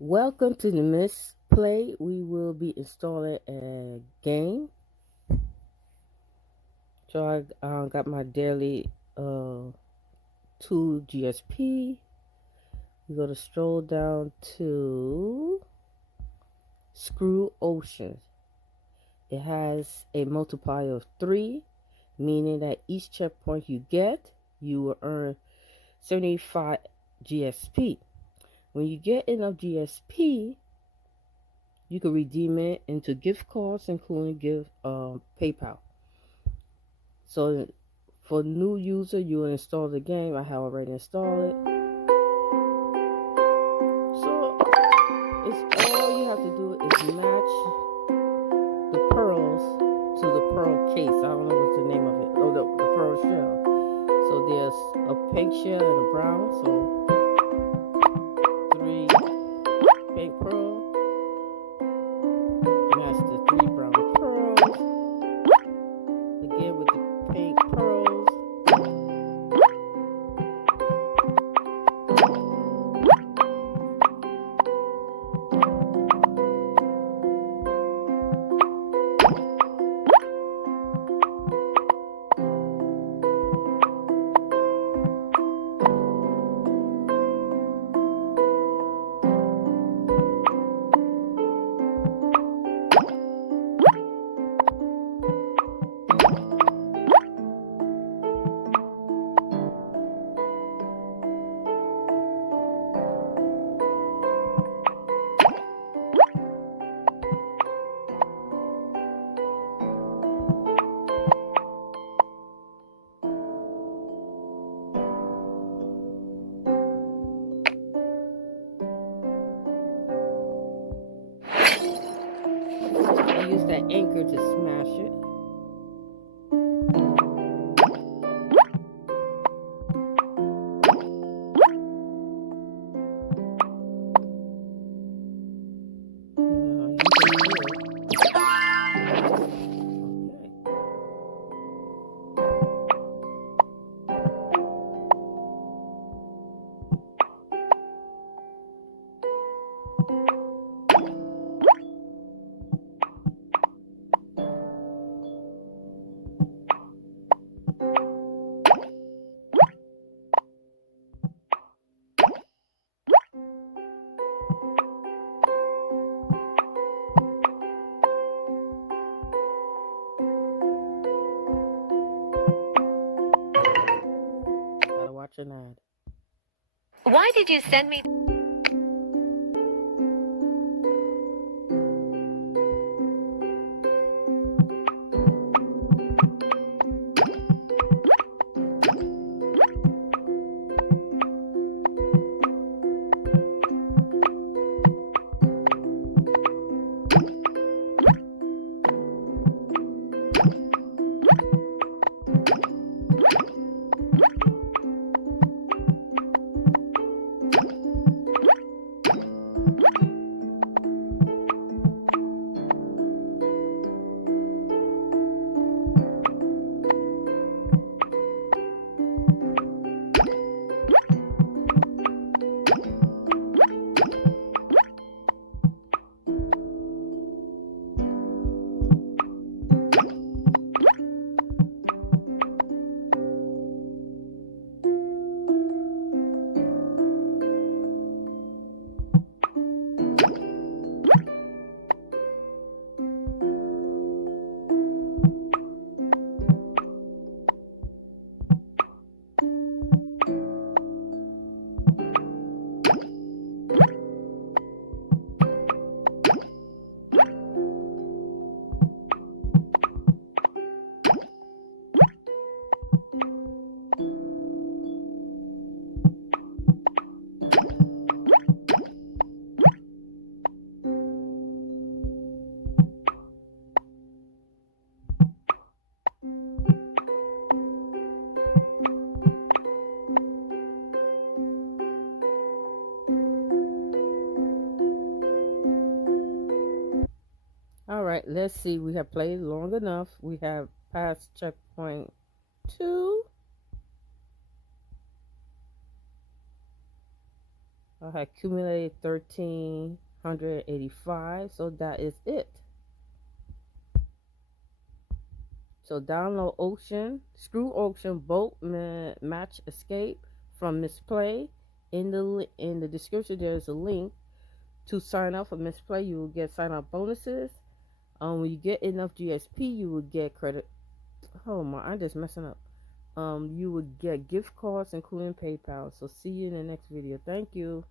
Welcome to the Mistplay. We will be installing a game. So I got my daily 2 GXP. We're going to stroll down to Screw Ocean. It has a multiplier of 3, meaning that each checkpoint you get, you will earn 75 GXP. When you get enough GXP, you can redeem it into gift cards, including PayPal. So for new user, you will install the game. I have already installed it. So it's all you have to do is match the pearls to the pearl case. I don't know what's the name of it. Oh, the pearl shell. So there's a pink shell and a brown. So 3 pink pearl. Match the 3 brown pearls. Again with the pink pearls. I use that anchor to smash it. Gotta watch an ad. Why did you send me? All right, let's see. We have played long enough. We have passed checkpoint 2. I I accumulated 1,385. So that is it. So download Ocean, Screw Ocean Bolt Match Escape from Mistplay. In the description, there's a link to sign up for Mistplay. You will get sign up bonuses. When you get enough GXP, you will get credit. Oh my, I'm just messing up. You would get gift cards including PayPal. So see you in the next video. Thank you.